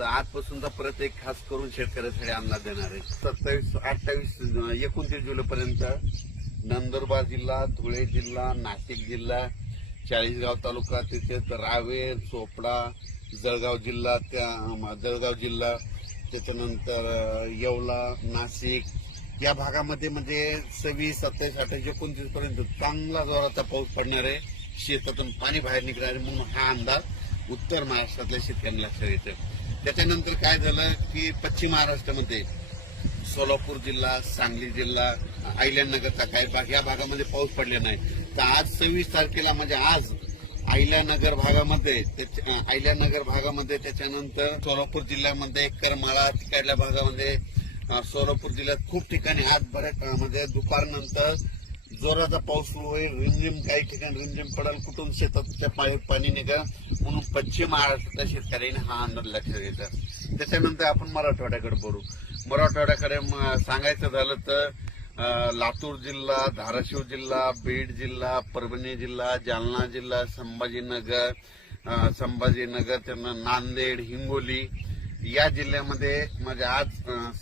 तर आजपासून परत एक खास करून हे आमदार देणार आहे सत्तावीस अठ्ठावीस एकोणतीस जुलैपर्यंत नंदुरबार जिल्हा धुळे जिल्हा नाशिक जिल्हा चाळीसगाव तालुका तिथेच रावेर चोपडा जळगाव जिल्हा त्या जळगाव जिल्हा त्याच्यानंतर येवला नाशिक या भागामध्ये म्हणजे सव्वीस सत्तावीस अठ्ठावीस एकोणतीस पर्यंत चांगला जोराचा पाऊस पडणार आहे शेतातून पाणी बाहेर निघणार आहे म्हणून हा अंदाज उत्तर महाराष्ट्रातल्या शेतकऱ्यांना लक्षात येतं त्याच्यानंतर काय झालं की पश्चिम महाराष्ट्रामध्ये सोलापूर जिल्हा सांगली जिल्हा अहिल्यानगरचा काय भाग या भागामध्ये पाऊस पडला नाही तर आज सव्वीस तारखेला म्हणजे आज अहिल्यानगर भागामध्ये अहिल्यानगर भागामध्ये त्याच्यानंतर सोलापूर जिल्ह्यामध्ये करमाळा तिकडल्या भागामध्ये सोलापूर जिल्ह्यात खूप ठिकाणी आज बऱ्याच म्हणजे दुपारनंतर जोराचा पाऊस सुरू होईल रिमझिम काही ठिकाणी रिमझिम पडेल कुठून त्या पाय पाणी निघा म्हणून पश्चिम महाराष्ट्रातल्या शेतकऱ्यांनी हा अंदाज लक्ष घेतला त्याच्यानंतर आपण मराठवाड्याकडे बोलू मराठवाड्याकडे सांगायचं झालं तर लातूर जिल्हा धाराशिव जिल्हा बीड जिल्हा परभणी जिल्हा जालना जिल्हा संभाजीनगर संभाजीनगर त्यांना नांदेड हिंगोली या जिल्ह्यामध्ये म्हणजे आज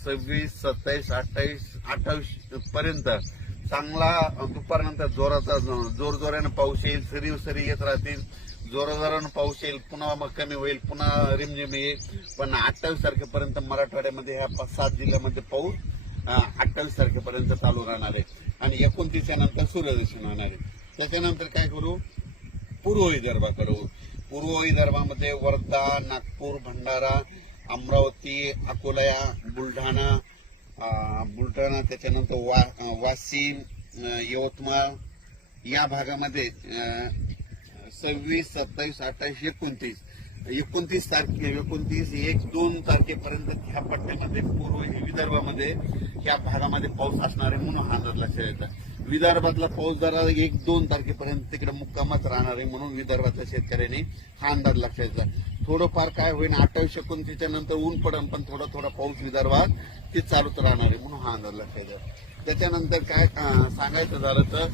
सव्वीस सत्तावीस अठ्ठावीस अठ्ठावीस पर्यंत चांगला दुपारनंतर जोराचा जोर जोराने पाऊस येईल सरी सरी येत राहतील जोराजोरानं पाऊस येईल पुन्हा मग कमी होईल पुन्हा रिमझिम येईल पण अठ्ठावीस तारखेपर्यंत मराठवाड्यामध्ये ह्या सात जिल्ह्यामध्ये पाऊस अठ्ठावीस तारखेपर्यंत चालू राहणार आहे आणि एकोणतीसच्या नंतर सूर्यदर्शन होणार आहे त्याच्यानंतर काय करू पूर्व विदर्भा करू पूर्व विदर्भामध्ये वर्धा नागपूर भंडारा अमरावती अकोला बुलढाणा बुलढाणा त्याच्यानंतर वाशिम यवतमाळ या भागामध्ये सव्वीस सत्तावीस अठ्ठावीस एकोणतीस एकोणतीस तारखे एकोणतीस एक दोन तारखेपर्यंत ह्या पट्ट्यामध्ये पूर्व विदर्भामध्ये ह्या भागामध्ये पाऊस असणार आहे म्हणून हा अंदाज लक्षात येतात विदर्भातला पाऊस जरा एक दोन तारखेपर्यंत तिकडे मुक्कामच राहणार आहे म्हणून विदर्भातल्या शेतकऱ्यांनी हा अंदाज लक्षात येतात थोडंफार काय होईल अठ्ठावीस एकोणतीसच्या नंतर ऊन पडन पण थोडा थोडा पाऊस विदर्भात ते चालूच राहणार आहे म्हणून हा अंदाज लक्षात घ्या त्याच्यानंतर काय सांगायचं झालं तर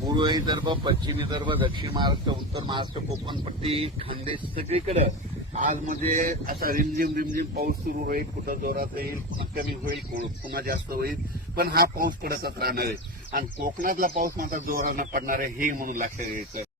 पूर्व विदर्भ पश्चिम विदर्भ दक्षिण महाराष्ट्र उत्तर महाराष्ट्र कोकणपट्टी खानदेश सगळीकडे आज म्हणजे असा रिमझिम रिमझिम पाऊस सुरू होईल कुठं जोरात येईल पुन्हा कमी होईल पुन्हा जास्त होईल पण हा पाऊस पडतच राहणार आहे आणि कोकणातला पाऊस मात्र जोरानं पडणार आहे हे म्हणून लक्षात घ्यायचं